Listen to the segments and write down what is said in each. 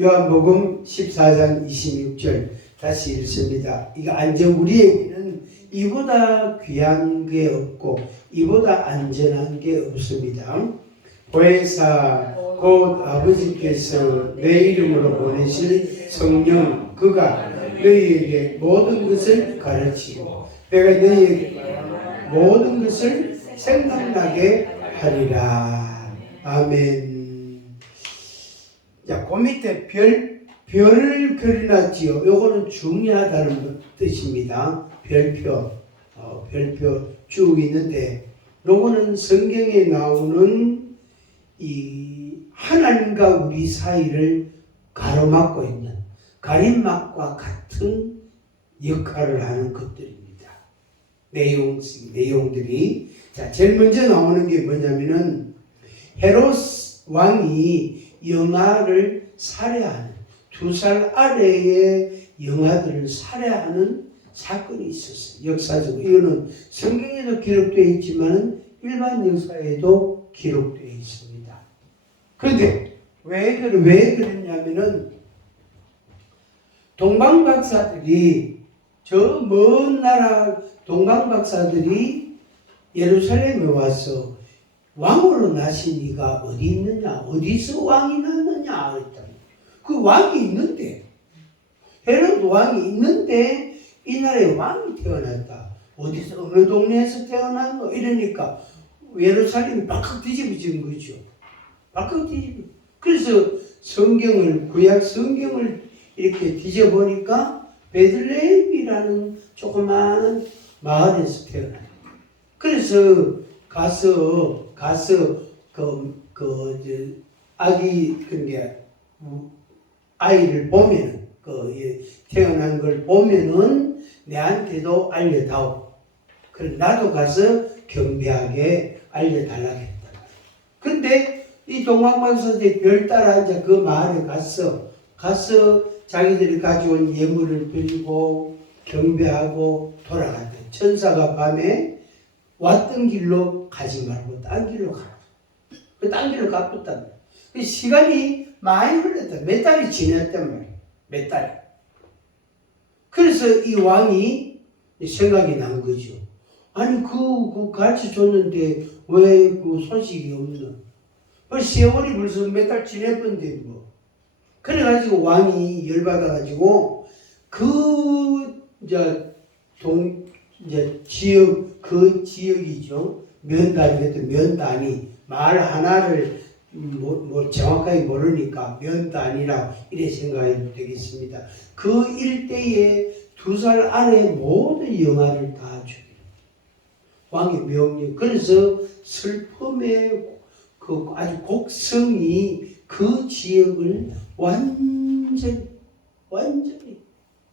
요한복음 14장 26절 다시 읽습니다. 이거 우리에게는 이보다 귀한 게 없고 이보다 안전한 게 없습니다. 보혜사 곧 아버지께서 내 이름으로 보내실 성령 그가 너희에게 모든 것을 가르치고 내가 너희에게 모든 것을 생각나게 하리라. 아멘. 자, 그 밑에 별을 그려놨지요. 요거는 중요하다는 뜻입니다. 별표 쭉 있는데, 요거는 성경에 나오는 이 하나님과 우리 사이를 가로막고 있는 가림막과 같은 역할을 하는 것들입니다. 내용들이. 자, 제일 먼저 나오는 게 뭐냐면은 헤롯 왕이 영아를 살해하는 2살 아래의 영아들을 살해하는 사건이 있었어요. 역사적으로. 이거는 성경에도 기록되어 있지만 일반 역사에도 기록되어 있습니다. 그런데 왜 그랬냐면은 동방박사들이 저 먼 나라 동방박사들이 예루살렘에 와서 왕으로 나신 이가 어디 있느냐? 어디서 왕이 났느냐? 했더니 그 왕이 있는데 헤롯 왕이 있는데 이 나라에 왕이 태어났다. 어디서 어느 동네에서 태어났노? 이러니까 예루살렘이 박학 뒤집어진 거죠. 박학 뒤집어. 그래서 구약 성경을 이렇게 뒤져보니까 베들레헴이라는 조그마한 마을에서 태어났다. 그래서 가서 아기 아이를 보면은 태어난 걸 보면은 내한테도 알려다오. 그래 나도 가서 경배하게 알려달라고 했다. 근데 이 동방박사들이 별 따라 이제 그 마을에 가서 자기들이 가져온 예물을 드리고 경배하고 돌아갔대. 천사가 밤에 왔던 길로 가지 말고 딴 길로 가라. 딴 길로 가봤단 말이야. 시간이 많이 흘렀다. 몇 달이 지났단 말이야. 몇 달. 그래서 이 왕이 생각이 난 거죠. 아니 그 가르쳐 줬는데 왜 그 소식이 없나? 세월이 벌써 몇 달 지냈던데 뭐. 그래가지고 왕이 열받아가지고 지역이죠. 면단이 말 하나를 정확하게 모르니까 면단이라 이래 생각해도 되겠습니다. 그 일대에 2살 아래 모든 영아를 다 죽이는 왕의 명령. 그래서 슬픔의 아주 곡성이 그 지역을 완전히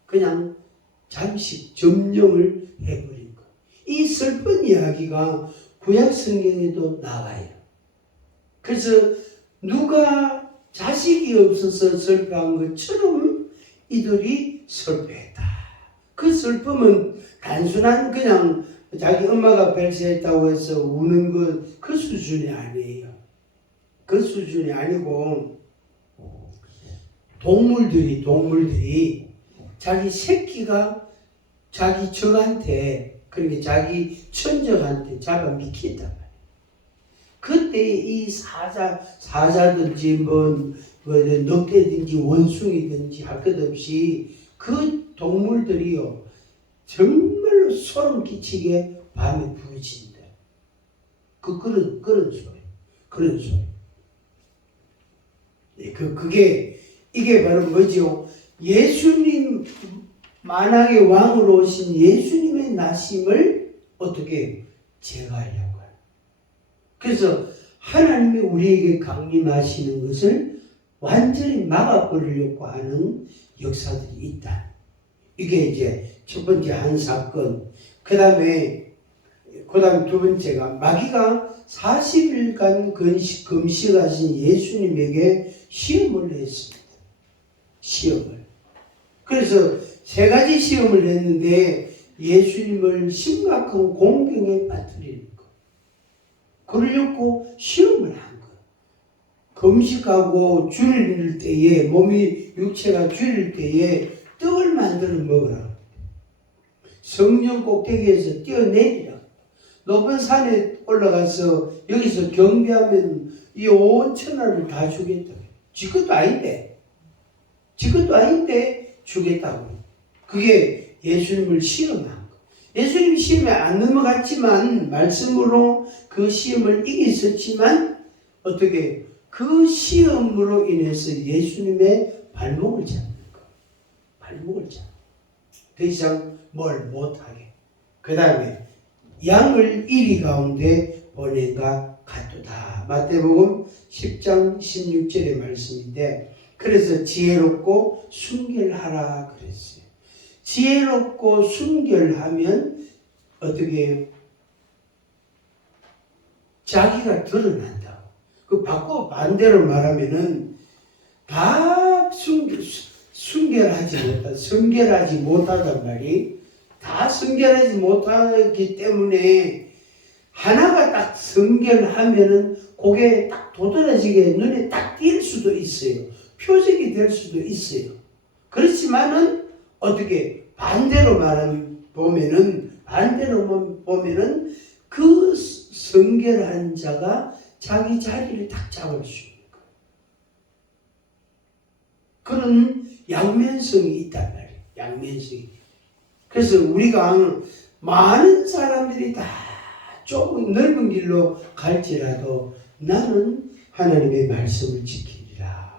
그냥 잠식 점령을 해버린 것. 이 슬픈 이야기가 구약 성경에도 나와요. 그래서 누가 자식이 없어서 슬퍼한 것처럼 이들이 슬퍼했다. 그 슬픔은 단순한 그냥 자기 엄마가 별세했다고 해서 우는 그 수준이 아니에요. 그 수준이 아니고 동물들이 자기 새끼가 자기 적한테 그러니까 자기 천적한테 잡아 미킨단 말이에요. 그때 이 사자든지 늑대든지 원숭이든지 할 것 없이 그 동물들이요 정말로 소름 끼치게 밤에 부르친다. 그런 소리. 이게 바로 뭐죠? 예수님 만왕의 왕으로 오신 예수님의 나심을 어떻게 제거하려고 해요. 그래서 하나님이 우리에게 강림하시는 것을 완전히 막아버리려고 하는 역사들이 있다. 이게 이제 첫 번째 한 사건. 그 다음에 두 번째가 마귀가 40일간 금식하신 예수님에게 시험을 했습니다. 시험을. 그래서 3가지 시험을 했는데 예수님을 심각한 공경에 빠뜨리는 거. 그러려고 시험을 한 거. 금식하고 줄일 때에 몸이 육체가 줄일 때에 떡을 만들어 먹으라. 성전 꼭대기에서 뛰어내리라. 높은 산에 올라가서 여기서 경배하면 이 온 천하를 다 주겠다. 지 것도 아닌데 주겠다고. 그게 예수님을 시험한 거. 예수님 시험에 안 넘어갔지만 말씀으로 그 시험을 이겼었지만 어떻게 그 시험으로 인해서 예수님의 발목을 잡는 거. 발목을 잡는 거. 더 이상 뭘 못하게. 그 다음에 양을 이리 가운데 보낸가 같도다. 마태복음 10장 16절의 말씀인데 그래서 지혜롭고 순결하라 그랬어요. 지혜롭고 순결하면 어떻게 자기가 드러난다고. 그 바꿔 반대로 말하면은 다 순결하지 못하단 말이. 다 순결하지 못하기 때문에 하나가 딱 순결하면은 그게 딱 도드라지게 눈에 딱 띌 수도 있어요. 표적이 될 수도 있어요. 그렇지만은 어떻게 반대로 보면은 그 순결한 자가 자기 자리를 딱 잡을 수 있는 거예요. 그런 양면성이 있단 말이에요. 양면성이. 그래서 우리가 많은 사람들이 다 좁은 넓은 길로 갈지라도 나는 하나님의 말씀을 지키리라.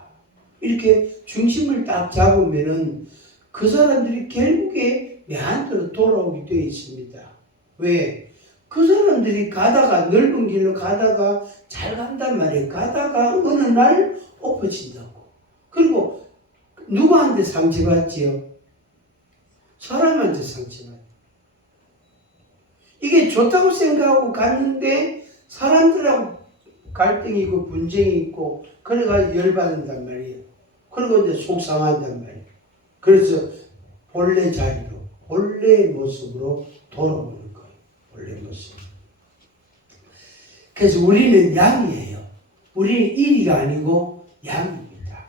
이렇게 중심을 딱 잡으면은 그 사람들이 결국에 내한테로 돌아오게 되어 있습니다. 왜? 그 사람들이 가다가 넓은 길로 가다가 잘 간단 말이에요. 가다가 어느 날 엎어진다고. 그리고 누구한테 상처받지요? 사람한테 상처받아요. 이게 좋다고 생각하고 갔는데 사람들하고 갈등이 있고 분쟁이 있고 그래가 열받는단 말이에요. 그리고 이제 속상한단 말이에요. 그래서 본래 자리로 본래의 모습으로 돌아오는 거예요. 본래 모습. 그래서 우리는 양이에요. 우리는 이리가 아니고 양입니다.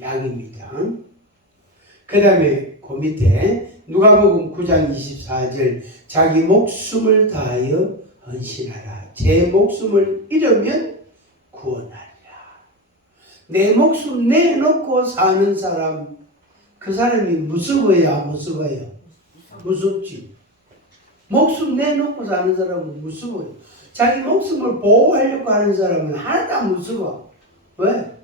양입니다. 그 다음에 그 밑에 누가복음 9장 24절 자기 목숨을 다하여 헌신하라. 제 목숨을 잃으면 구원하리라. 내 목숨 내놓고 사는 사람, 그 사람이 무서워요? 안 무서워요? 무섭지. 목숨 내놓고 사는 사람은 무서워요. 자기 목숨을 보호하려고 하는 사람은 하나도 안 무서워. 왜?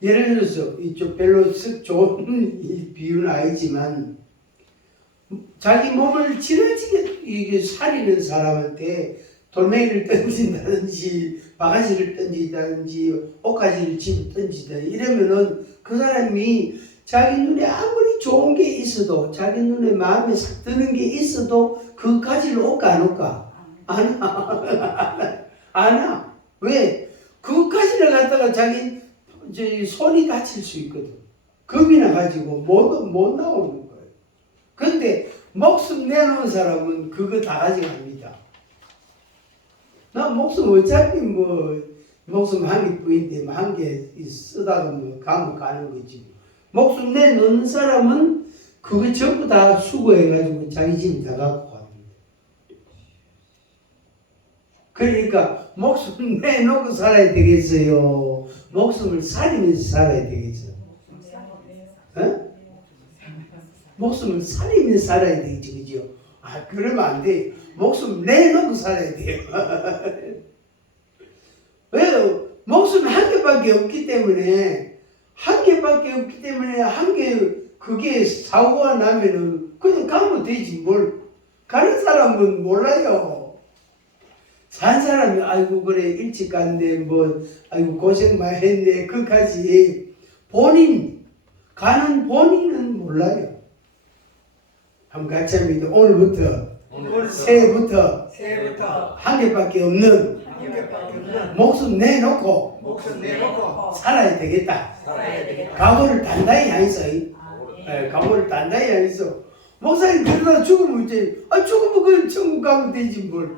예를 들어서 이쪽 별로 좋은 비유는 아니지만 자기 몸을 지나치게 이게 살리는 사람한테 돌멩이를 던진다든지 바가지를 던진다든지 옷가지를 집어 던진다든지 이러면은 그 사람이 자기 눈에 아무리 좋은 게 있어도 자기 눈에 마음에 싹 드는 게 있어도 그 가지를 올까 안 올까? 안 와. 안 와. 왜? 그 가지를 갖다가 자기 이제 손이 다칠 수 있거든. 겁이 나가지고 못 나오는 거예요. 근데 목숨 내놓은 사람은 그거 다 가져갑니다. 나 목숨 어차피 목숨 한 개뿐인데 한 개 쓰다가 가면 가는 거지. 목숨 내놓은 사람은 그거 전부 다 수거해가지고 자기 집에 다 갖고 갑니다. 그러니까 목숨 내놓고 살아야 되겠어요? 목숨을 살리면서 살아야 되겠어요? 어? 목숨을 살리면서 살아야 되겠지, 그죠? 아, 그러면 안 돼. 목숨 내놓고 살아야 돼요. 왜요? 목숨 한 개밖에 없기 때문에, 그게 사고가 나면은, 그냥 가면 되지, 뭘. 가는 사람은 몰라요. 산 사람이, 아이고, 그래, 일찍 갔네, 아이고, 고생 많이 했네, 그까지. 가는 본인은 몰라요. 한번 같이 합니다. 오늘부터 새해부터 한 개밖에 없는 목숨 내놓고 살아야 되겠다. 각오를 단단히 하이소. 각오를 단단히 하이소. 목사님 그러다 죽으면 이제 죽으면 그 천국 가면 되지 뭘.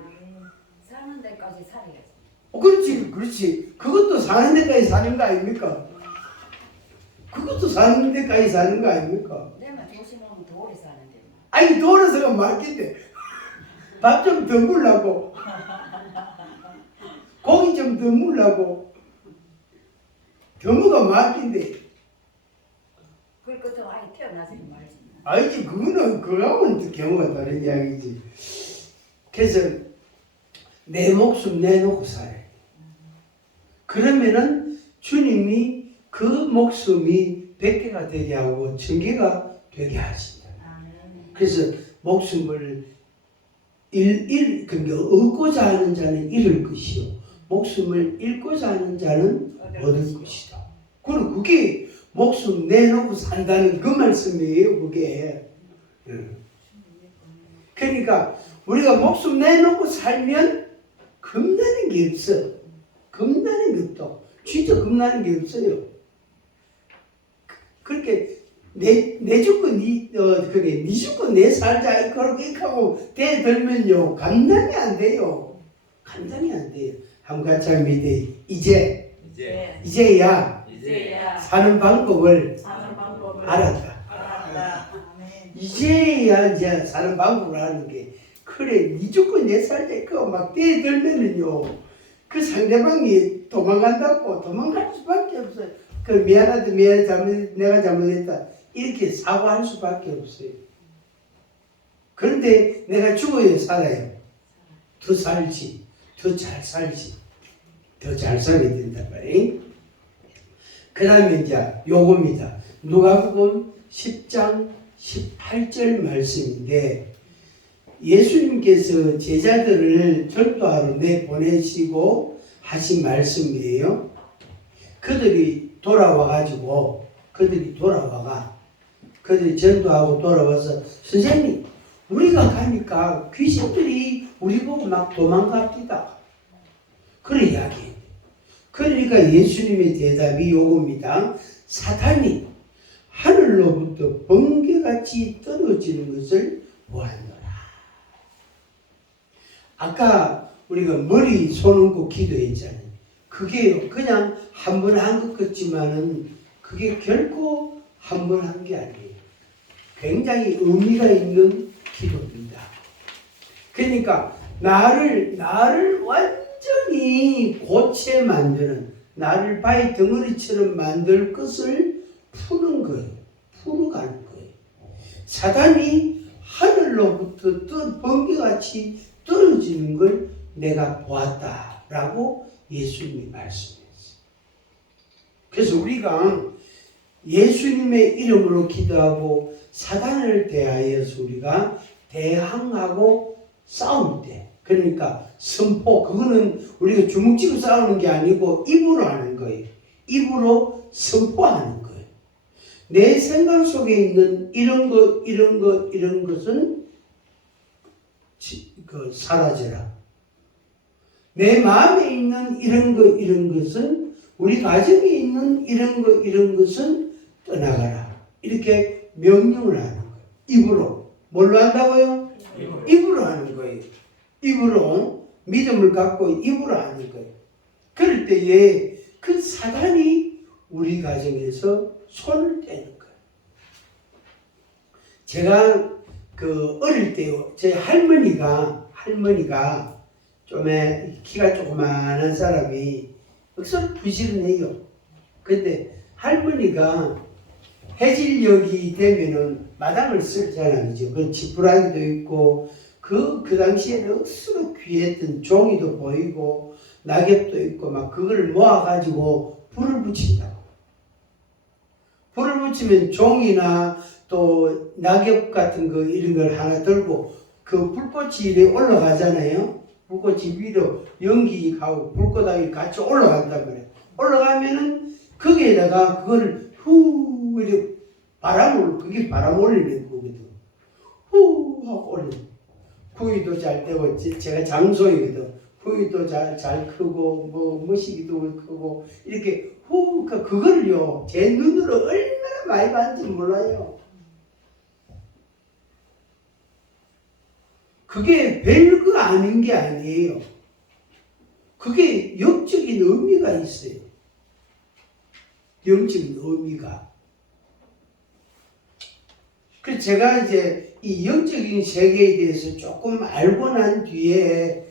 사는 데까지 살아야지. 그렇지, 그렇지. 그것도 사는 데까지 사는 거 아닙니까? 그것도 사는 데까지 사는 거 아닙니까? 내만 조심하면 더 오래 사는데. 아니, 돌아서가 맞긴데. 밥 좀 더 물라고. 고기 좀 더 물라고. 경우가 맞긴데. 그것도 아예 태어나서 말이지. 아니지, 그거하고는 경우가 다른 이야기지. 그래서 내 목숨 내놓고 살아야 돼. 그러면은 주님이 그 목숨이 100개가 되게 하고 1000개가 되게 하신다. 그래서 목숨을 그러니까 얻고자 하는 자는 잃을 것이요, 목숨을 잃고자 하는 자는 얻을 것이다. 그리고 그게 목숨 내놓고 산다는 그 말씀이에요, 그게. 그러니까 우리가 목숨 내놓고 살면 겁나는 게 없어. 겁나는 게 없다. 진짜 겁나는 게 없어요. 그렇게 내 죽고 그래, 니 죽고 내 살자 그렇게 하고 대들면요, 감당이 안 돼요. 감당이 안 돼요. 한번 같이 하면 이제야 사는 방법을 알았다. 이제야 이제 사는 방법을 아는 게, 그래 니 죽고 내 살자 그거 막 대들면은요, 그 상대방이 도망간다고 도망갈 수밖에 없어요. 그 미안하다, 내가 잘못했다 이렇게 사과할 수밖에 없어요. 그런데 내가 죽어야 살아요. 더 살지, 더 잘 살지, 더 잘 살게 된단 말이에요. 그 다음에 이제 요겁니다. 누가복음 10장 18절 말씀인데, 예수님께서 제자들을 전도하러 내보내시고 하신 말씀이에요. 그들이 전도하고 돌아와서, 선생님, 우리가 가니까 귀신들이 우리 보고 막 도망갑니다. 그런 이야기. 그러니까 예수님의 대답이 요겁니다. 사탄이 하늘로부터 번개같이 떨어지는 것을 보았노라. 아까 우리가 머리 손 얹고 기도했잖아요. 그게 그냥 한 번 한 것 같지만은 그게 결코 한 번 한 게 아니에요. 굉장히 의미가 있는 기도입니다. 그러니까 나를 완전히 고체 만드는, 나를 바위 덩어리처럼 만들 것을 푸는 거예요. 풀어가는 거예요. 사단이 하늘로부터 번개같이 떨어지는 걸 내가 보았다라고 예수님이 말씀했어요. 그래서 우리가 예수님의 이름으로 기도하고 사단을 대하여서 우리가 대항하고 싸울 때, 그러니까 선포, 그거는 우리가 주먹 쥐고 싸우는 게 아니고 입으로 하는 거예요. 입으로 선포하는 거예요. 내 생각 속에 있는 이런 것은 사라져라. 내 마음에 있는 이런 것은, 우리 가정에 있는 이런 것은 떠나가라. 이렇게 명령을 하는 거예요. 입으로. 뭘로 한다고요? 입으로 하는 거예요. 입으로 믿음을 갖고 입으로 하는 거예요. 그럴 때에 그 사단이 우리 가정에서 손을 떼는 거예요. 제가 어릴 때요, 제 할머니가 좀 키가 조그마한 사람이 억수로 부지런해요. 근데 할머니가 해질녘이 되면은 마당을 쓸잖아요. 그 지푸라기도 있고, 그 당시에는 억수로 귀했던 종이도 보이고, 낙엽도 있고, 막 그거를 모아가지고 불을 붙인다고. 불을 붙이면 종이나 또 낙엽 같은 거 이런 걸 하나 들고 그 불꽃이 이렇게 올라가잖아요. 불꽃이 위로 연기하고 불꽃하고 같이 올라간단 말이에요. 올라가면은 거기에다가 그거를 후 이렇게 그게 바람 올리는 거거든. 후 하고 올리는. 구이도 잘 되고, 제가 장소이거든. 구이도 잘 크고 머시기도 크고 이렇게 그걸요, 제 눈으로 얼마나 많이 봤는지 몰라요. 그게 별거 아닌 게 아니에요. 그게 영적인 의미가 있어요. 영적인 의미가. 그래서 제가 이제 이 영적인 세계에 대해서 조금 알고 난 뒤에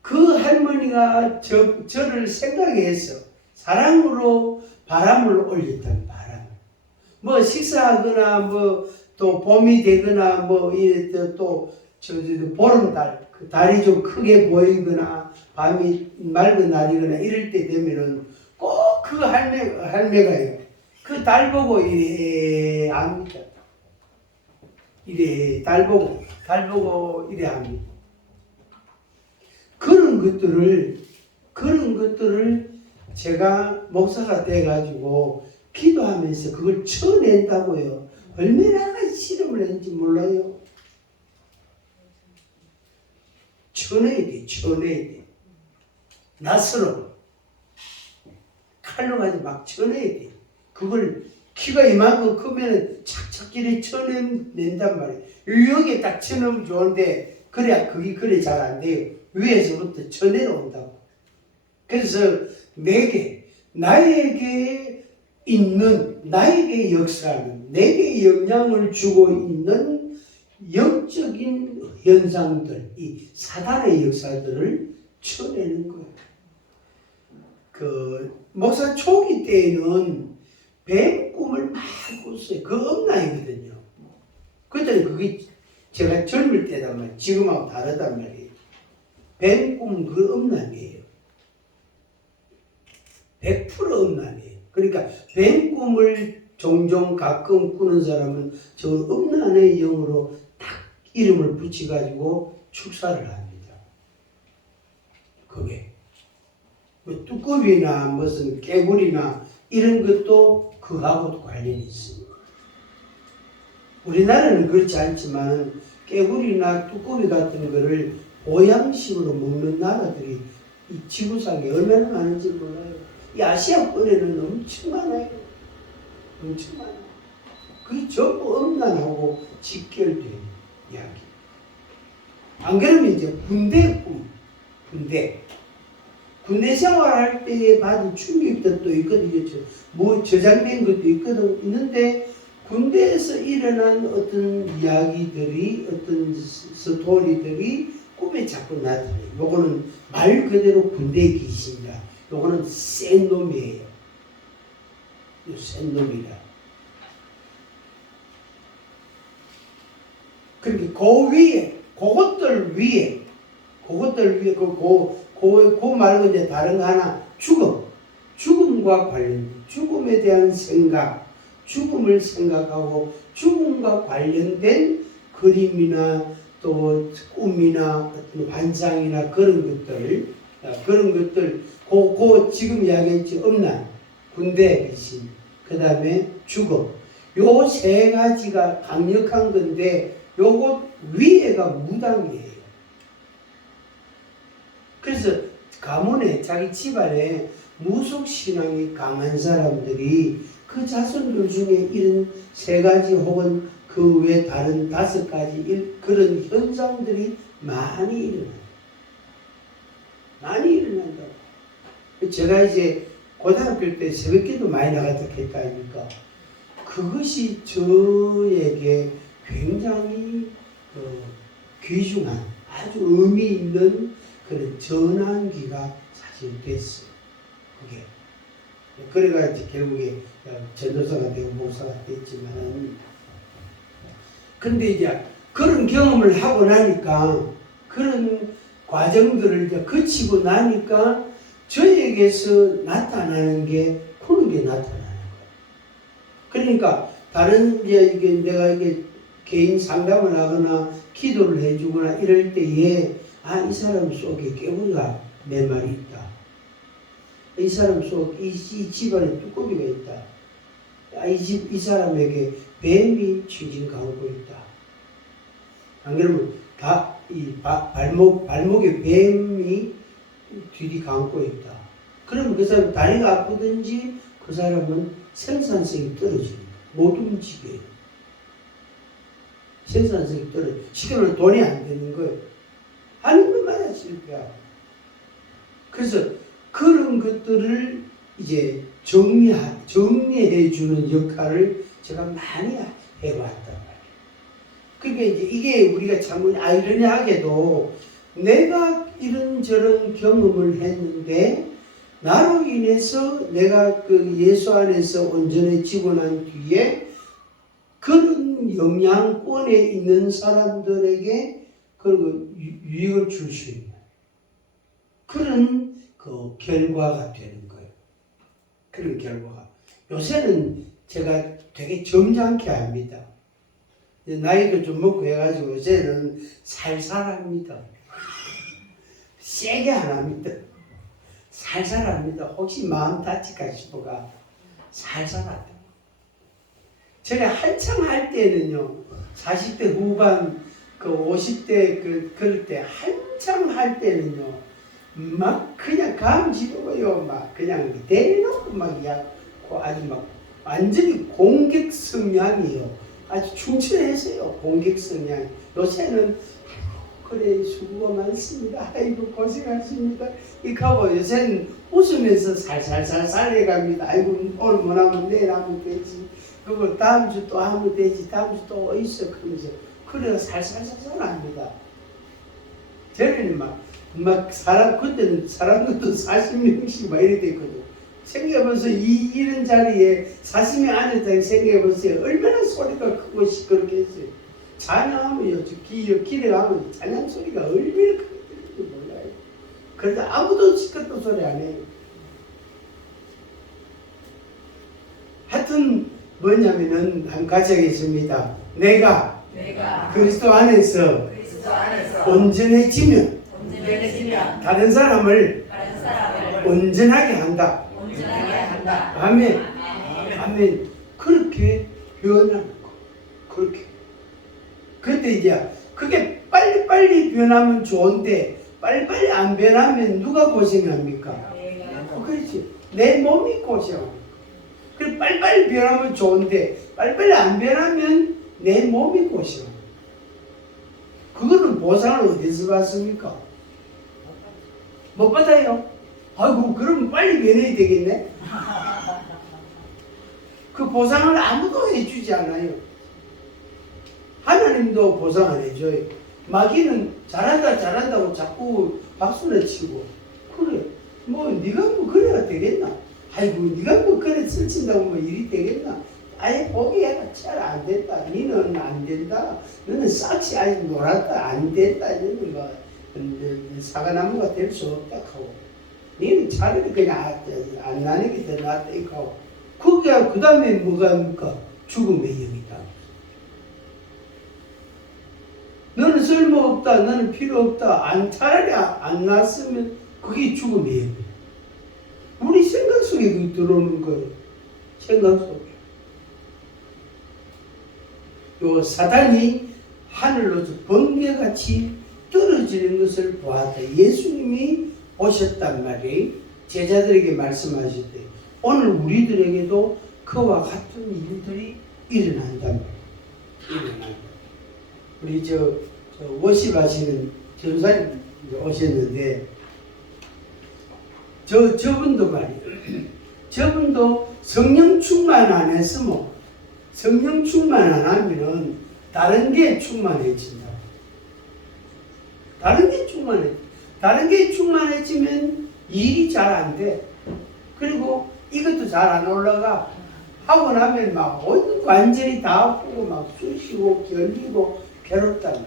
그 할머니가 저를 생각해서 사랑으로 바람을 올렸던 바람. 뭐 식사하거나 뭐 또 봄이 되거나 뭐 이래 또 보름달 그 달이 좀 크게 보이거나 밤이 맑은 날이거나 이럴 때 되면은 꼭 그 할매가요. 그 달 보고 이래 합니다. 이래 달 보고 이래 합니다. 그런 것들을 제가 목사가 돼가지고 기도하면서 그걸 쳐낸다고요. 얼마나 실험을 했는지 몰라요. 쳐내야 돼. 낯설어. 칼로 가지고 막 쳐내야 돼. 그걸 키가 이만큼 크면 착착끼리 쳐낸단 말이에요. 여기에 딱 쳐내면 좋은데 그래야 그게 그래 잘 안 돼요. 위에서부터 쳐내려온다고. 그래서 나에게 있는, 나에게 역사하는, 내게 영향을 주고 있는 영적인 현상들, 이 사단의 역사들을 쳐내는 거예요. 목사 초기 때에는 뱀 꿈을 많이 꿨어요. 그 엄나이거든요. 그때는 그게 제가 젊을 때단 말이에요. 지금하고 다르단 말이에요. 뱀 꿈은 그 엄남이에요. 100% 엄남이에요. 그러니까 뱀 꿈을 종종 가끔 꾸는 사람은 저 엄난의 영으로 딱 이름을 붙여가지고 축사를 합니다. 그게. 뭐 뚜껑이나 무슨 개구리나 이런 것도 그하고 관련이 있습니다. 우리나라는 그렇지 않지만 깨구리나 뚜껑이 같은 거를 보양식으로 먹는 나라들이 이 지구상에 얼마나 많은지 몰라요. 이 아시아권에는 엄청 많아요. 엄청 많아요. 그게 전부 엄난하고 직결된 이야기. 안 그러면 이제 군대 꿈, 군대 생활할 때 받은 충격도 있거든요. 뭐 저장된 것도 있는데 군대에서 일어난 어떤 이야기들이, 어떤 스토리들이 꿈에 자꾸 나타나요. 요거는 말 그대로 군대 귀신이다. 요거는 센 놈이에요. 센 놈이다. 그러니까 그것들 위에, 그 말고 이제 다른 거 하나, 죽음과 관련, 죽음에 대한 생각, 죽음을 생각하고 죽음과 관련된 그림이나 또 꿈이나 어떤 환상이나 그런 것들, 지금 이야기했지, 엄난, 군대 귀신, 그 다음에 죽음. 요 세 가지가 강력한 건데, 요것 위에가 무당이에요. 그래서 가문에, 자기 집안에 무속신앙이 강한 사람들이 그 자손들 중에 이런 세 가지 혹은 그 외 다른 5가지 그런 현상들이 많이 일어나요. 많이 일어난다고. 제가 이제 고등학교 때 새벽기도 많이 나갔다 했다니까 그것이 저에게 굉장히 귀중한 아주 의미 있는 그런 전환기가 사실 됐어요. 그게. 그래가지고 결국에 전도사가 되고 목사가 됐지만은, 근데 이제 그런 경험을 하고 나니까, 그런 과정들을 이제 거치고 나니까 저에게서 나타나는 게 그런 게 나타나는 거예요. 그러니까 다른 이게 내가 이게 개인 상담을 하거나 기도를 해주거나 이럴 때에 이 사람 속에 깨구리가 몇 마리 있다. 이 사람 속에 이 집안에 뚜껑이가 있다. 이 사람에게 뱀이 취진 가고 있다. 안 그러면 발목에 뱀이 뒤뒤 감고 있다. 그러면 그 사람 다리가 아프든지 그 사람은 생산성이 떨어집니다. 못 움직여요. 생산성이 떨어져요. 시키면 돈이 안 되는 거예요. 하는 것마다 실패하고. 그래서 그런 것들을 이제 정리해 주는 역할을 제가 많이 해왔단 말이에요. 그러니까 이제 이게 우리가 참 아이러니하게도 내가 이런저런 경험을 했는데 나로 인해서 내가 그 예수 안에서 온전해지고 난 뒤에 그런 영향권에 있는 사람들에게 그 유익을 줄 수 있는 그런 그 결과가 되는 거예요. 그런 결과가. 요새는 제가 되게 점잖게 합니다. 나이도 좀 먹고 해가지고 요새는 살살합니다. 세게 안 합니다. 살살합니다. 혹시 마음 다칠까 싶어가 살살하다. 제가 한창 할 때는요, 40대 후반, 그 50대 그럴 때 한창 할 때는요, 막 그냥 감지도요, 막 그냥 대놓고 막 아주 막 완전히 공격 성향이요. 아주 충실했어요. 공격 성향. 요새는 그래 수고가 많습니다. 아이고 고생하십니다. 이하고 요새는 웃으면서 살살살살 해갑니다. 아이고 오늘 못 하면 내일 하면 되지. 그리고 다음 주 또 하면 되지. 다음 주 또 있어. 그러면서 그래 살살살살 합니다. 저는 막 사람 그때는 사람들도 40명씩 막 이래 됐거든. 생각해보세요. 이런 자리에 40명 앉았다고 생각해보세요. 얼마나 소리가 크고 시끄럽겠어요. 찬양하면요, 길에 가면 찬양 소리가 얼마나 크게 들리는지 몰라요. 그래도 아무도 시끄럽다 소리 안 해요. 하여튼 뭐냐면은 한 가지가 있습니다. 내가 그리스도 안에서 온전해지면 다른 사람을 온전하게 한다. 아멘. 아멘. 그렇게 변하는 거. 그렇게. 근데 이제 그게 빨리빨리 변하면 좋은데 빨리빨리 안 변하면 누가 고생합니까? 그렇지. 내 몸이 고생합니다. 그래 빨리빨리 변하면 좋은데 빨리빨리 안 변하면 내 몸이 고생합니다. 그거는 보상을 어디서 받습니까? 못 받아요. 아이고 그럼 빨리 변해야 되겠네. 그 보상을 아무도 해주지 않아요. 하나님도 보상 안 해줘요. 마귀는 잘한다고 자꾸 박수를 치고 그래 뭐 네가 뭐 그래야 되겠나. 아이고 네가 뭐 그래 설친다고 뭐 일이 되겠나. 아예 포기해라. 잘 안 된다. 너는 안 된다. 너는 싹시 아직 놀았다. 안 된다. 너는 뭐 사과나무가 될 수 없다 하고 너는 차라리 그냥 안 나는 게 더 낫다 이거 하고 그게 그 다음에 뭐가 합니까? 죽음의 영이다. 너는 쓸모없다. 너는 필요 없다. 차라리 안 났으면 그게 죽음의 영이야. 우리 생각 속에 그 들어오는 거예요. 생각 속에. 요 사단이 하늘로서 번개같이 떨어지는 것을 보았다. 예수님이 오셨단 말이에요. 제자들에게 말씀하실 때 오늘 우리들에게도 그와 같은 일들이 일어난단 말이에요. 일어난다. 우리 워십 하시는 전사님 오셨는데 저분도 말이에요. 저분도 성령 충만 안 했으면 성령 충만 안 하면은 다른 게 충만해진다. 다른 게 충만해지면 일이 잘 안 돼. 그리고 이것도 잘 안 올라가. 하고 나면 막 온 관절이 다 아프고 막 쑤시고 결리고 괴롭단 말이야.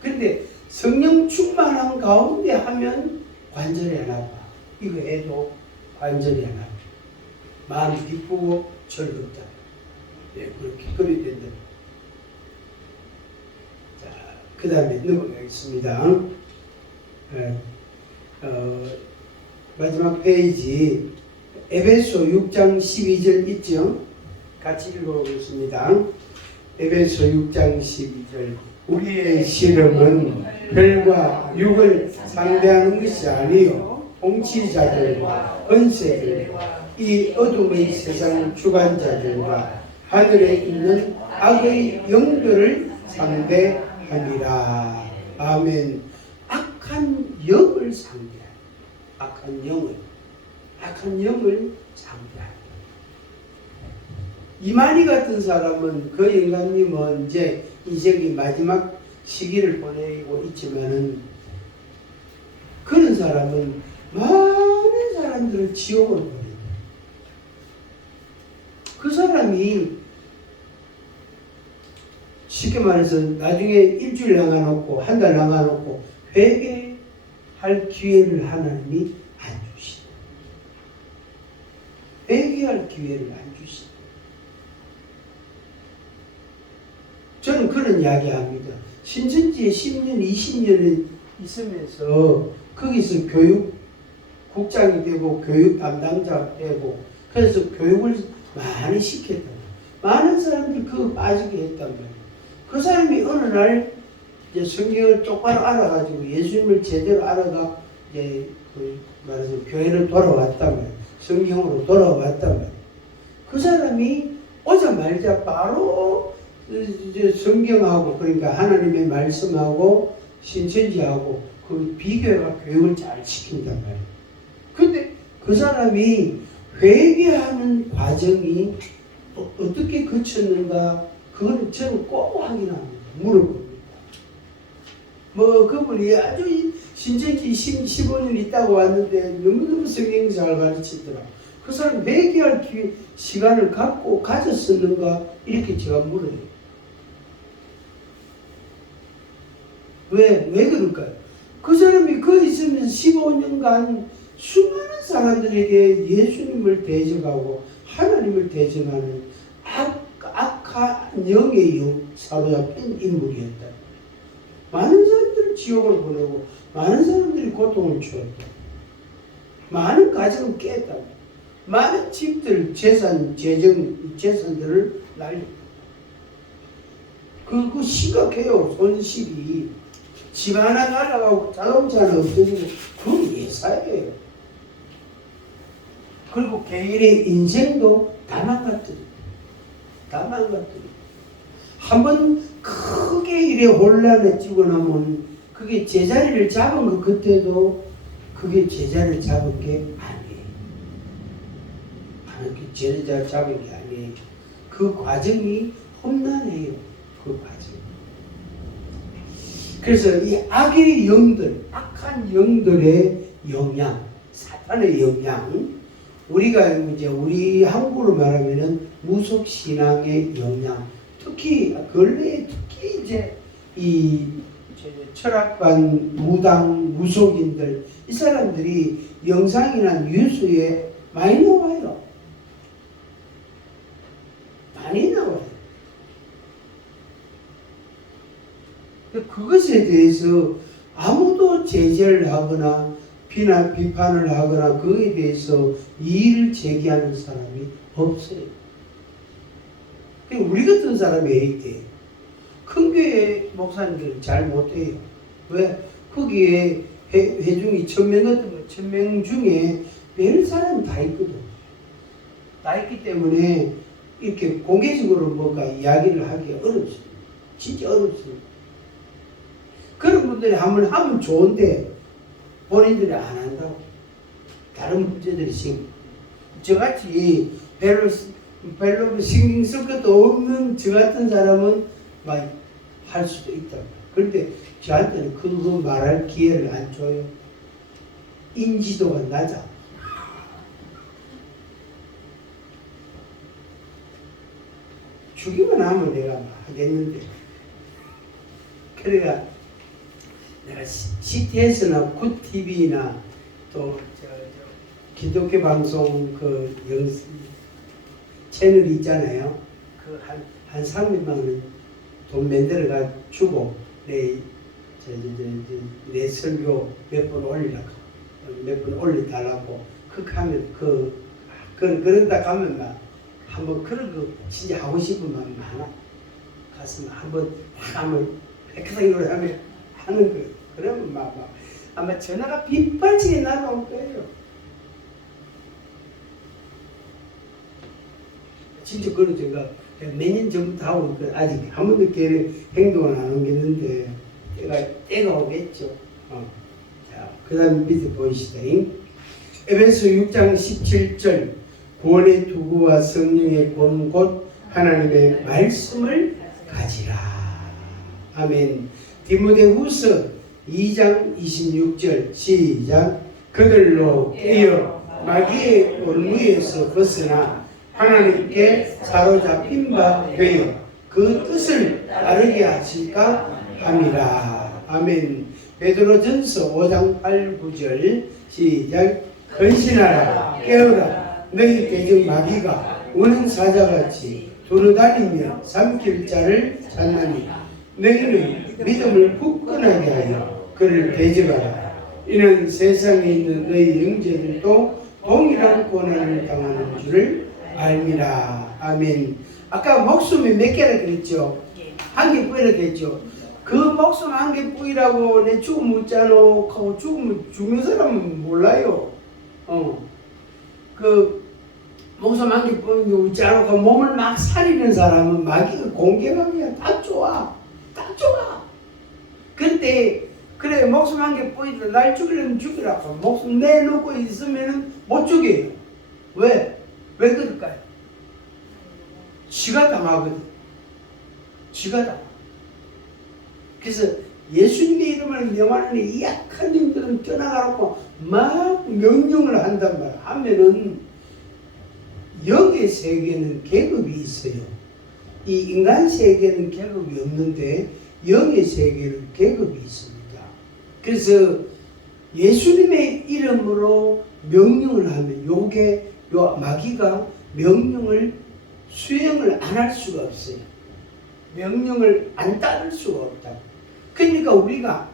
근데 성령 충만한 가운데 하면 관절이 안 아파. 이거 해도 관절이 안 아파. 마음 기쁘고 즐겁다. 네, 그렇게 그래야 된다. 자, 그 다음에 넘어가겠습니다. 마지막 페이지 에베소 6장 12절 있죠? 같이 읽어보겠습니다. 에베소 6장 12절 우리의 씨름은 혈과 육을 상대하는 것이 아니요 통치자들과 권세들과 이 어둠의 세상 주관자들과 하늘에 있는 악의 영들을 상대하니라. 아멘. 악한 영을 상대하라. 악한 영을 상대한다. 이만희 같은 사람은 그 영감님은 이제 인생의 마지막 시기를 보내고 있지만은 그런 사람은 많은 사람들을 지옥으로 보낸다. 그 사람이 쉽게 말해서 나중에 일주일 남아놓고 한 달 남아놓고 회개할 기회를 하나님이 안 주신다. 회개할 기회를 안 주신다. 저는 그런 이야기 합니다. 신천지에 10년, 20년을 있으면서 거기서 교육국장이 되고 교육 담당자가 되고 그래서 교육을 많이 시켰단 말이에요. 많은 사람들이 그거 빠지게 했단 말이에요. 그 사람이 어느 날 이제 성경을 똑바로 알아가지고 예수님을 제대로 알아가 이제 그 말해서 교회를 돌아왔단 말이에요. 성경으로 돌아왔단 말이에요. 그 사람이 오자마자 바로 이제 성경하고 그러니까 하나님의 말씀하고 신천지하고 그 비교가 교육을 잘 시킨단 말이에요. 근데 그 사람이 회개하는 과정이 어떻게 거쳤는가 그거는 저는 꼭 확인합니다. 물어봅니다. 뭐 그분이 아주 신천지 15년 있다고 왔는데 너무너무 성경 잘 가르치더라. 그 사람 회개할 시간을 가졌었는가 이렇게 제가 물어요. 왜 그럴까요? 그 사람이 거기 있으면서 15년간 수많은 사람들에게 예수님을 대적하고 하나님을 대적하는 악한 영의 사로잡힌 인물이었다. 많은 사람들을 지옥을 보내고 많은 사람들이 고통을 주었다. 많은 가정을 깼다. 많은 집들, 재산들을 날렸다. 그거 심각해요. 손실이. 집 하나 날아가고 자동차 하나 없어지고 그건 예사예요. 그리고 개인의 인생도 다 망가뜨립니다. 다 망가뜨립니다. 한번 크게 이래 혼란해지고 나면 그게 제자리를 잡은 것 그때도 그게 제자리를 잡은 게 아니에요. 하나님께 제자 잡은 게 아니에요. 그 과정이 험난해요. 그 과정. 그래서 이 악의 영들, 악한 영들의 영향, 사탄의 영향, 우리가 이제 우리 한국으로 말하면은 무속 신앙의 영향, 특히 근래에 특히 이제 이 철학관, 무당, 무속인들 이 사람들이 영상이나 뉴스에 많이 나와요. 많이 나와요. 그것에 대해서 아무도 제재를 하거나 비판을 하거나 그에 대해서 이의를 제기하는 사람이 없어요. 우리 같은 사람이 해야 돼요. 큰 교회 목사님들은 잘 못해요. 왜? 거기에 회중이 1000명 같으면 1000명 중에 별 사람이 다 있거든. 다 있기 때문에 이렇게 공개적으로 뭔가 이야기를 하기가 어렵습니다. 진짜 어렵습니다. 그런 분들이 한번 하면 좋은데 본인들이 안 한다고. 다른 문제들이 생겨. 저같이 별로 신경 쓸 것도 없는 저 같은 사람은 막 할 수도 있다. 그런데 저한테는 그거 말할 기회를 안 줘요. 인지도가 낮아. 주기만 하면 내가 하겠는데. 그러니까 내가 CTS나 굿TV나 또 기독교 방송 그 채널이 있잖아요. 그 한 300만 원 돈 만들어가 주고 내 설교 몇 번 올리라고 몇 번 올려달라고 하면 그런다 가면 막 한번 그런 거 진짜 하고 싶은 마음이 많아. 가서 한번 백화상으로 하면 하는 거예요. 그러면 막 아마 전화가 빗발치게 날아올 거예요. 진짜 그런 제가 몇 년 전부터 하고 있거든. 아직 한 번도 걔를 행동을 안 옮겼는데 때가 오겠죠. 자, 그 다음에 밑에 보이시다. 에베소 6장 17절 구원의 투구와 성령의 본 곧 하나님의 말씀을 가지라. 아멘. 디모데후서 2장 26절 시작. 그들로 깨어 마귀의 올무에서 벗어나 하나님께 사로잡힌 바 되어 그 뜻을 따르게 하실까 함이라. 아멘. 베드로전서 5장 8, 9절 시작. 근신하라 깨어라 너희 대적 마귀가 우는 사자같이 두루다니며 삼킬 자를 찾나니 너희는 믿음을 굳건하게 하여 그를 대적하라. 이는 세상에 있는 너희 형제들도 동일한 고난을 당하는 줄을 알미라. 아멘. 아까 목숨이 몇 개라 그랬죠? 한 개 뿌이라 그랬죠? 그 목숨 한 개 뿌이라고 내 죽음 묻잖아 하고 죽으면 죽는 사람은 몰라요. 그 목숨 한 개 뿌이는 웃지 않고 몸을 막 살리는 사람은 마귀가 공격하기가 딱 좋아. 딱 좋아. 근데 그래 목숨 한 개 뿌이도 날 죽이려면 죽이라고 목숨 내놓고 있으면은 못 죽여요. 왜? 왜 그럴까요? 지가 당하거든. 지가 당하. 그래서 예수님의 이름을 명하는 이 약한 님들은 떠나가라고 막 명령을 한단 말이야. 하면은 영의 세계는 계급이 있어요. 이 인간 세계는 계급이 없는데 영의 세계는 계급이 있습니다. 그래서 예수님의 이름으로 명령을 하면 요 마귀가 명령을 수행을 안 할 수가 없어요. 명령을 안 따를 수가 없다. 그러니까 우리가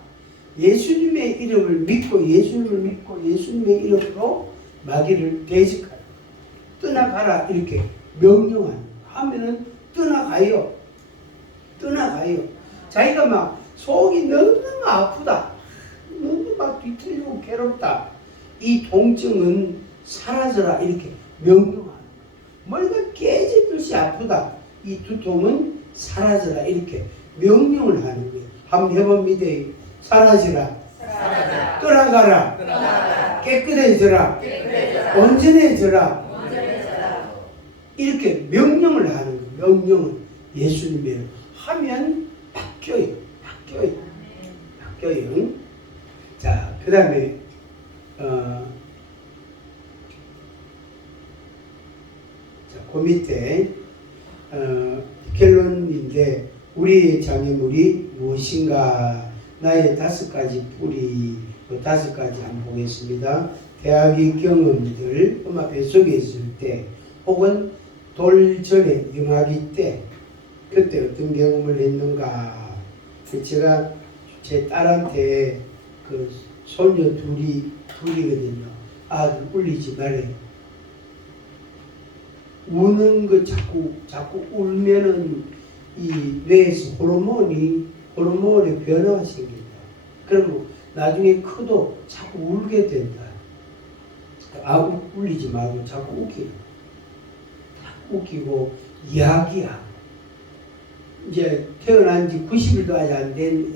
예수님의 이름을 믿고 예수님의 이름으로 마귀를 대적하라. 떠나가라 이렇게 명령하면은 떠나가요. 자기가 막 속이 너무 아프다. 너무 막 뒤틀리고 괴롭다. 이 통증은 사라져라 이렇게 명령하는. 머리가 깨질 듯이 아프다. 이 두통은 사라져라 이렇게 명령을 하는 거예요. 한번 해봅니다. 사라지라. 떠나가라. 깨끗해져라. 온전해져라. 이렇게 명령을 하는 거예요. 명령을 예수님의 하면 바뀌어요. 자, 그 다음에 그 밑에 결론인데 우리의 장애물이 무엇인가? 나의 5가지 뿌리, 5가지 한번 보겠습니다. 대학의 경험들, 엄마 뱃속에 있을 때 혹은 돌전에 영아기 때 그때 어떤 경험을 했는가? 제가 제 딸한테 그 손녀 둘이거든요. 아들 울리지 말아요. 우는 거 자꾸 울면은 이 뇌에서 호르몬의 변화가 생긴다. 그러면 나중에 커도 자꾸 울게 된다. 울리지 말고 자꾸 웃기고 이야기하고. 이제 태어난 지 90일도 아직 안 된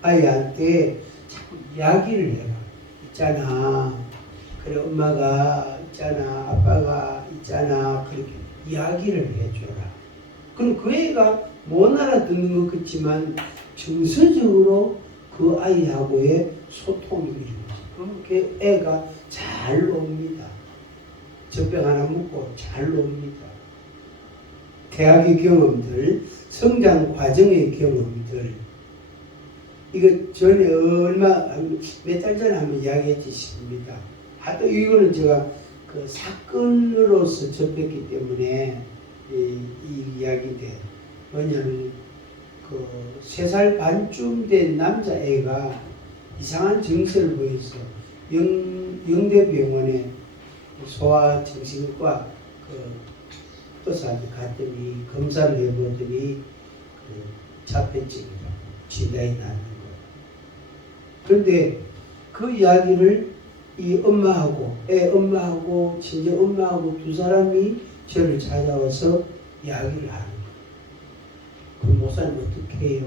아이한테 자꾸 이야기를 해라. 있잖아. 그래 엄마가 있잖아. 아빠가 있잖아. 그렇게 이야기를 해줘라. 그럼 그 애가 못 알아듣는 것 같지만 정서적으로 그 아이하고의 소통이 이루어져. 그럼 그 애가 잘 놉니다. 젖병 하나 묻고 잘 놉니다. 대학의 경험들, 성장 과정의 경험들. 이거 전에 몇 달 전에 한번 이야기했지 싶습니다. 하도 이거는 제가 그 사건으로서 접했기 때문에 이 이야기인데 뭐냐면 그 3살 반쯤 된 남자애가 이상한 증세를 보여서 영대병원에 소아정신과 그 의사한테 갔더니 검사를 해보더니 그 자폐증이라고 진단이 나는 거예요. 그런데 그 이야기를 이 엄마하고 친정 엄마하고 두 사람이 저를 찾아와서 이야기를 하는 거예요. 그 목사님 어떻게 해요?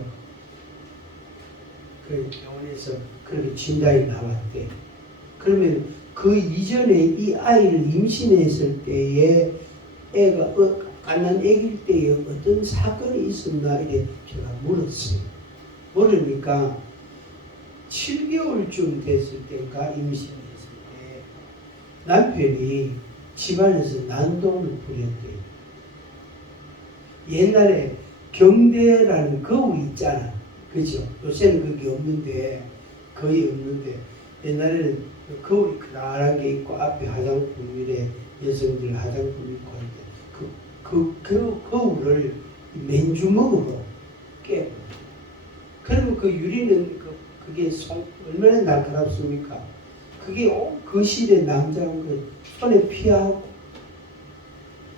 그 병원에서 그렇게 진단이 나왔대. 그러면 그 이전에 이 아이를 임신했을 때에 애가 갓난 애기일 때에 어떤 사건이 있었나 이래 제가 물었어요. 물으니까 7개월쯤 됐을 때인가 임신했을 때 남편이 집안에서 난동을 부렸대요. 옛날에 경대라는 거울 있잖아. 그죠? 요새는 그게 없는데, 거의 없는데, 옛날에는 거울이 크다란 게 있고, 앞에 화장품이래, 여성들 화장품 있고 하는데, 그 거울을 맨주먹으로 깨고, 그러면 그 유리는 그게 얼마나 날카롭습니까? 그게 거실에 남자한 거 손에 피하고,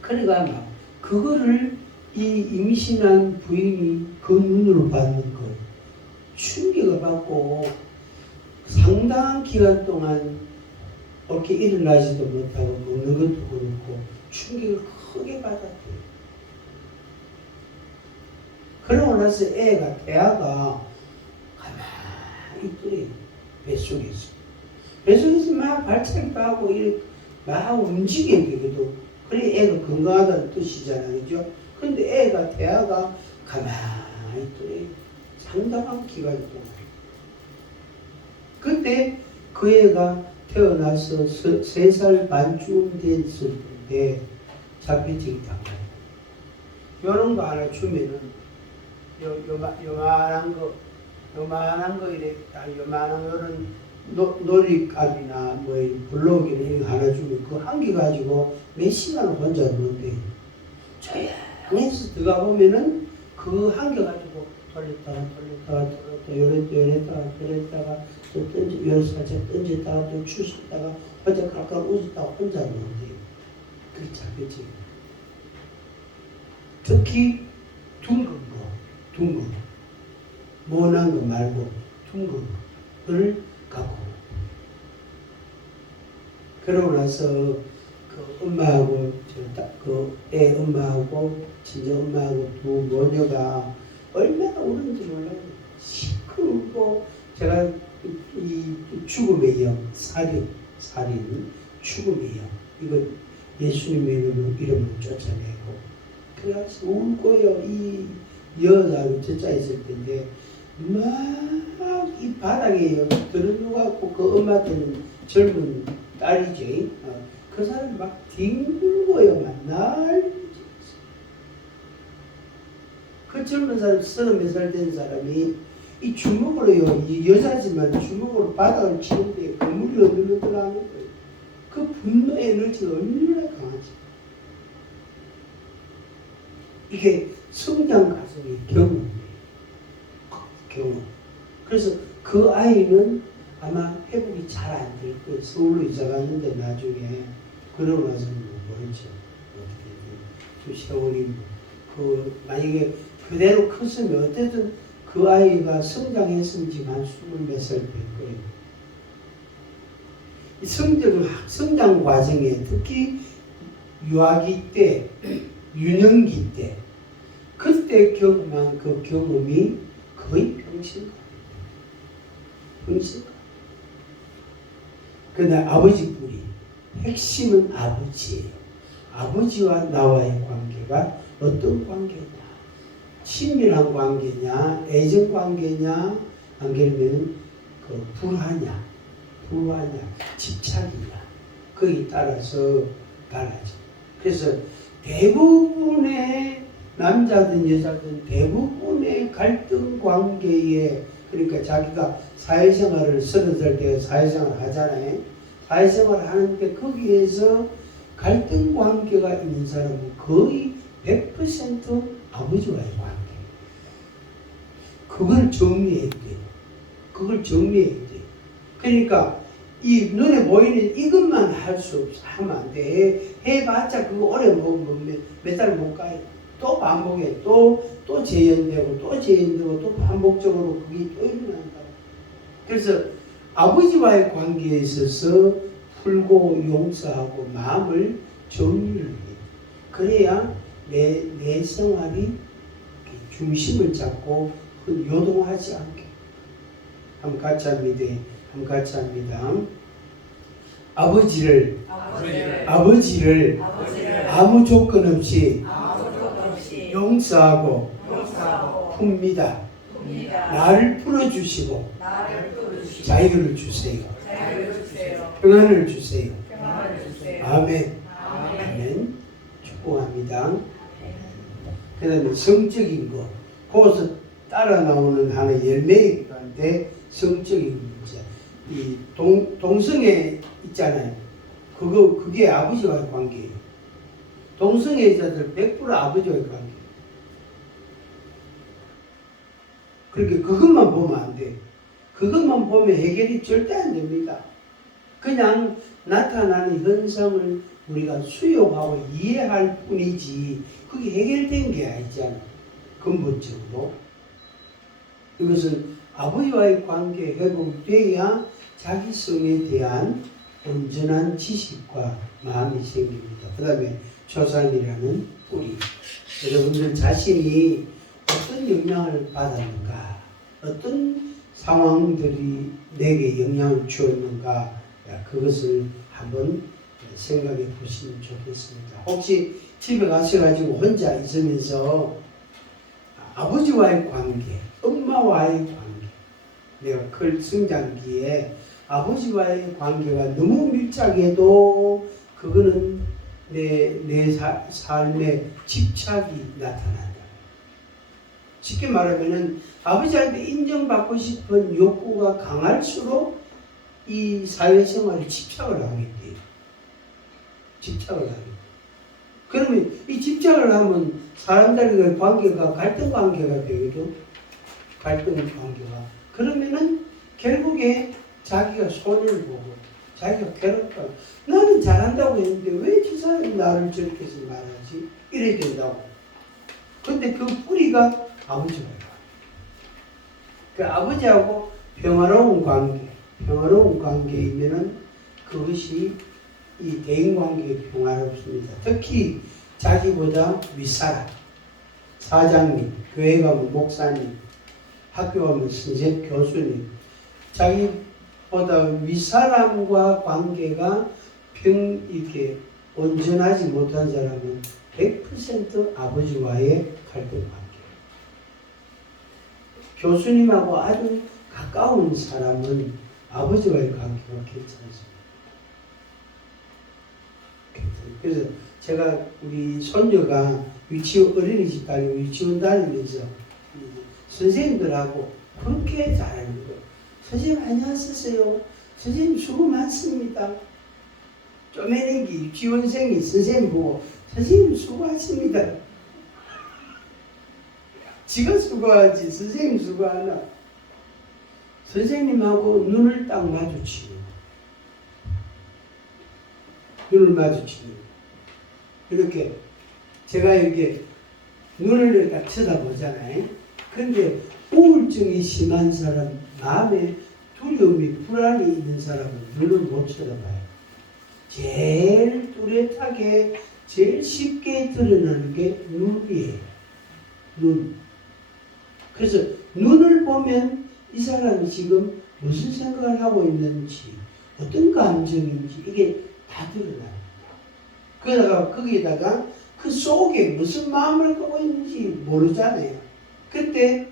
그러니까 막, 그거를 이 임신한 부인이 그 눈으로 받는 걸 충격을 받고 상당한 기간 동안 이렇게 일어나지도 못하고 먹는 것도 그렇고 충격을 크게 받았대요. 그러고 나서 애가 가만히 있더래요. 뱃속에서 막 발차기 하고 막 움직이거든. 그래 애가 건강하다는 뜻이잖아요. 그죠? 근데 태아가 가만히 있더래요. 상당한 기간 동안. 근데 그 애가 태어나서 3살 반쯤 됐을 때 잡혀지기 당해요. 요런 거 하나 주면은 요만한 거 이래 요만한 요런 놀이감이나 뭐 블록이나 이런 거 하나 주면 그 한 개 가지고 몇 시간을 혼자 노는데 조용해서 들어가 보면은 그 한 개 가지고 돌렸다가 요랬다가 또 요래 살짝 던졌다가 또 추셨다가 혼자 가끔 웃었다가 혼자 노는데 그게 잡혔지. 특히 둥근 거 모난 거 말고 둥근 거를 갖고 그러고 나서 그 엄마하고 그 애 엄마하고 친정 엄마하고 두 모녀가 얼마나 울은지 몰라요. 시끄럽고 제가 이 죽음의 영 살인 죽음의 영 이거 예수님의 이름으로 쫓아내고 그래서 울고요. 이 여자하고 저자 있을 텐데 막 이 바닥에 들어누워갖고 그 엄마한테는 젊은 딸이지. 그 사람이 막 뒹굴고요. 막 난리지. 그 젊은 사람 30몇 살 된 사람이 이 주먹으로요. 이 여자지만 주먹으로 바닥을 치는데 그 물이 어디로 들어가는 거예요. 그 분노 에너지가 얼마나 강하지. 이게 성장 과정의 경험이에요. 경험. 그래서 그 아이는 아마 회복이 잘 안 될 거예요. 서울로 이사 갔는데 나중에 그러고 나서는 모르죠. 어떻게 세월이 만약에 그대로 컸으면 어쨌든 그 아이가 성장했으면 지금 한 20몇 살 될 거예요. 이 성장 과정에 특히 유아기 때, 유년기 때 그때 경험한 그 경험이 거의 평생 그런데 아버지 뿌리 핵심은 아버지예요. 아버지와 나와의 관계가 어떤 관계냐, 친밀한 관계냐, 애정 관계냐, 아니면 그 불화냐, 집착이냐, 거기에 따라서 달라져. 그래서 대부분의 남자든 여자든 대부분의 갈등 관계에 그러니까 자기가 사회생활을 30살 때 사회생활을 하잖아요. 사회생활을 하는데 거기에서 갈등 관계가 있는 사람은 거의 100% 아버지와의 관계. 그걸 정리해야 돼. 그러니까 이 눈에 보이는 이것만 하면 안 돼. 해봤자 그거 오래 먹으면 몇 달 못 가요. 또 반복해. 또 재현되고 또 반복적으로 그게 또 일어난다. 그래서 아버지와의 관계에 있어서 풀고 용서하고 마음을 정리를 해요. 그래야 내 생활이 중심을 잡고 요동하지 않게. 한번 같이 합니다. 아버지를 아버지를 아무 조건 없이 아무 조건 없이 용서하고 용서하고 풉니다. 풉니다. 나를 풀어주시고 나를 풀어주시고 자유를 주세요. 자유를 주세요. 평안을 주세요. 평안을 주세요. 아멘. 아멘. 아멘. 축복합니다. 그 다음에 성적인 거. 거기서 따라 나오는 하나의 열매이기도 한데 성적인 문제. 이 동성애 있잖아요. 그게 아버지와의 관계예요. 동성애자들 100% 아버지와의 관계. 그러니까 그것만 보면 안 돼. 그것만 보면 해결이 절대 안 됩니다. 그냥 나타나는 현상을 우리가 수용하고 이해할 뿐이지 그게 해결된 게 아니잖아. 근본적으로. 이것은 아버지와의 관계 회복돼야 자기성에 대한 온전한 지식과 마음이 생깁니다. 그 다음에 조상이라는 뿌리. 여러분들 자신이 어떤 영향을 받았는가, 어떤 상황들이 내게 영향을 주었는가, 그것을 한번 생각해 보시면 좋겠습니다. 혹시 집에 가셔가지고 혼자 있으면서 아버지와의 관계, 엄마와의 관계, 내가 클 성장기에 아버지와의 관계가 너무 밀착해도 그거는 내 삶에 집착이 나타난다. 쉽게 말하면은 아버지한테 인정받고 싶은 욕구가 강할수록 이 사회생활에 집착을 하게 돼요. 집착을 하게 돼요. 그러면 이 집착을 하면 사람들과의 관계가 갈등 관계가 되거든. 갈등 관계가. 그러면은 결국에 자기가 손해를 보고 자기가 괴롭다. 나는 잘한다고 했는데 왜 저 사람이 나를 저렇게 해서 말하지? 이래야 된다고. 근데 그 뿌리가 아버지가 그 아버지하고 평화로운 관계이면은 그것이 이 대인관계의 평화롭습니다. 특히 자기보다 윗사람, 사장님, 교회 가면 목사님, 학교 가면 선생, 교수님, 자기보다 윗사람과 관계가 이렇게 온전하지 못한 사람은 100% 아버지와의 갈등 관계. 교수님하고 아주 가까운 사람은 아버지와의 관계가 괜찮습니다. 그래서 제가 우리 손녀가 어린이집 다니고 유치원 다니면서 선생님들하고 그렇게 잘하는 거예요. 선생님 안녕하세요. 선생님 수고 많습니다. 쪼매는기 유치원생이 선생님 보고 선생님 수고하십니다. 지가 수고하지 선생님 수고하나. 선생님하고 눈을 딱 마주치고 눈을 마주치고 이렇게 제가 이렇게 눈을 딱 쳐다보잖아요. 근데 우울증이 심한 사람, 마음에 두려움이 불안이 있는 사람은 눈을 못 쳐다봐요. 제일 뚜렷하게 제일 쉽게 드러나는 게 눈이에요. 눈. 그래서 눈을 보면 이 사람이 지금 무슨 생각을 하고 있는지 어떤 감정인지 이게 다 드러나요. 그러다가 거기에다가 그 속에 무슨 마음을 갖고 있는지 모르잖아요. 그때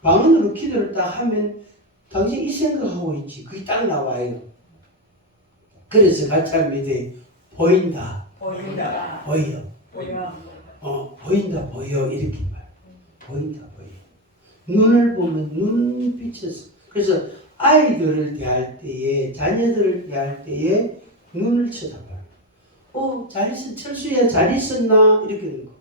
방언으로 기도를 딱 하면 당신 이 생각하고 있지. 그게 딱 나와요. 그래서 같이 하면 이제 보인다. 보인다. 보여. 보여. 보인다 보여 이렇게 말. 보인다 보여. 눈을 보면 눈빛에서. 그래서 아이들을 대할 때에 자녀들을 대할 때에 눈을 쳐다봐요. 잘 있었, 철수야 잘 있었나 이렇게 되는 거.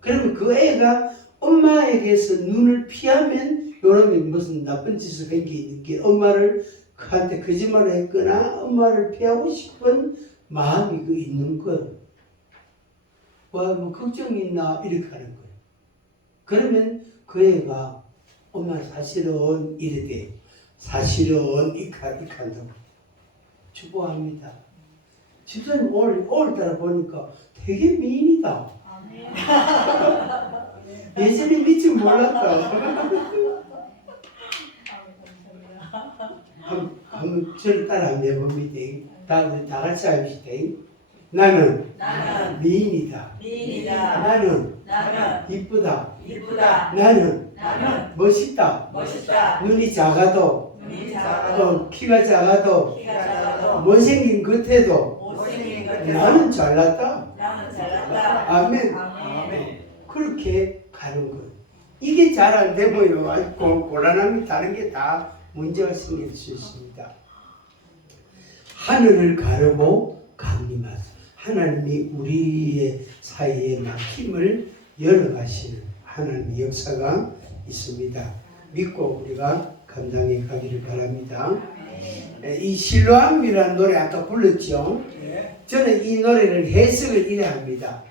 그러면 그 애가 엄마에게서 눈을 피하면 요러면 무슨 나쁜 짓을 한 게 있는 게 엄마를 그한테 거짓말을 했거나 엄마를 피하고 싶은 마음이 그 있는 거예요. 뭐 걱정이 있나 이렇게 하는 거예요. 그러면 그 애가 엄마 사실은 이래 돼요. 사실은 이칸다고 축복합니다. 집사님 오늘따라 보니까 되게 미인이다. 예전에 미치 몰랐다. 한번 저를 따라 한번 해봅니다. 우리 다 같이 합시다. 나는 나는 미인이다. 미인이다. 나는 나는 이쁘다. 이쁘다. 나는 나는 멋있다. 멋있다. 눈이 작아도 눈이 작아도 키가 작아도 키가 작아도 못생긴 겉에도 못생긴 것에도 나는 잘났다. 나는 잘났다. 아멘. 아멘. 그렇게 가는 것. 이게 잘 안 되고요. 아주 곤란함이 다른 게 다 문제가 생길 수 있습니다. 하늘을 가르고 강림하소서. 하나님이 우리의 사이에 막힘을 열어가시는 하나님의 역사가 있습니다. 믿고 우리가 감당해 가기를 바랍니다. 이 실로암이라는 노래 아까 불렀죠. 저는 이 노래를 해석을 이래 합니다.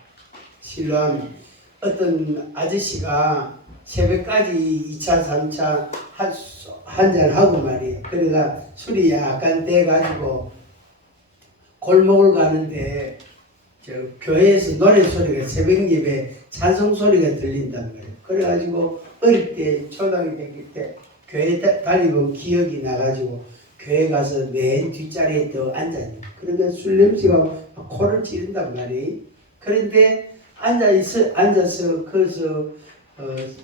실로암 어떤 아저씨가 새벽까지 2차 3차 한잔하고 말이에요. 그러니까 술이 약간 돼가지고 골목을 가는데 저 교회에서 노래 소리가 새벽 예배 찬송 소리가 들린단 말이에요. 그래가지고 어릴 때 초등학교 때 교회 다니던 기억이 나가지고 교회 가서 맨 뒷자리에 또 앉아요. 그러니까 술 냄새가 막 코를 찌른단 말이에요. 그런데 앉아서 거기서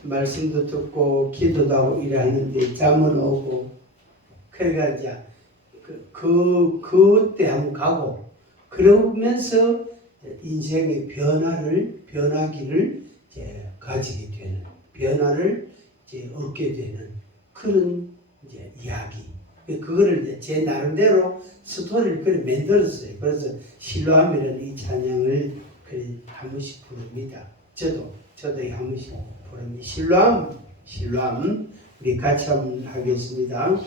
말씀도 듣고 기도도 하고 일하는데 잠은 오고 그러니까 이제 그때 한번 가고 그러면서 인생의 변화기를 이제 가지게 되는 변화를 이제 얻게 되는 그런 이제 이야기. 그거를 이제 제 나름대로 스토리를 그래 만들었어요. 그래서 실로암이라는 이 찬양을 그래 한 번씩 부릅니다. 저도 한 번씩 부릅니다. 실로암 우리 같이 한번 하겠습니다.